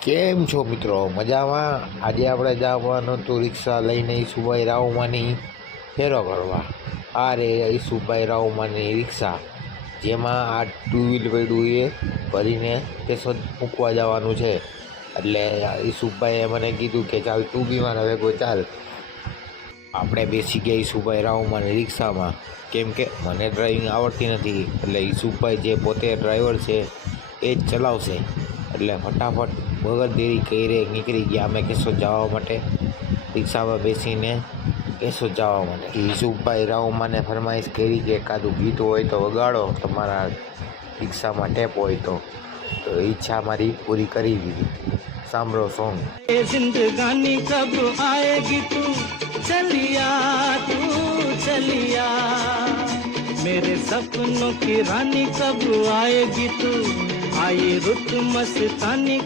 કેમ છો મિત્રો? મજામાં? આજે આપણે જવાનું હતું રિક્ષા લઈને ઈસુભાઈ રાવમાની ફેરો કરવા. આ રે ઈસુભાઈ રાવમાની રિક્ષા, જેમાં આ ટુ વ્હીલ પડ્યું એ ભરીને કેશોદ મૂકવા જવાનું છે. એટલે ઈસુભાઈએ મને કીધું કે ચાલ તું બી મારા ભેગો ચાલ. આપણે બેસી ગયા ઈસુભાઈ રાવમાની રિક્ષામાં, કેમ કે મને ડ્રાઇવિંગ આવડતી નથી. એટલે ઈસુભાઈ જે પોતે ડ્રાઈવર છે એ જ ચલાવશે. એટલે ફટાફટ વગર દેરી કરી નીકળી ગયા અમે કેશોદ જવા માટે. રિક્ષામાં બેસીને કેશોદ જવા માટે ઈસુભાઈ રાવમાને ફરમાઈશ કરી કે એકાદું ગીત હોય તો વગાડો, તમારા રિક્ષામાં ટેપ હોય તો ઈચ્છા મારી પૂરી કરી દીધી. સાંભળો સોંગ. जिंदगानी कब आएगी तू चलिया मेरे सपनों की रानी कब आएगी तू आई रुत मस्तानी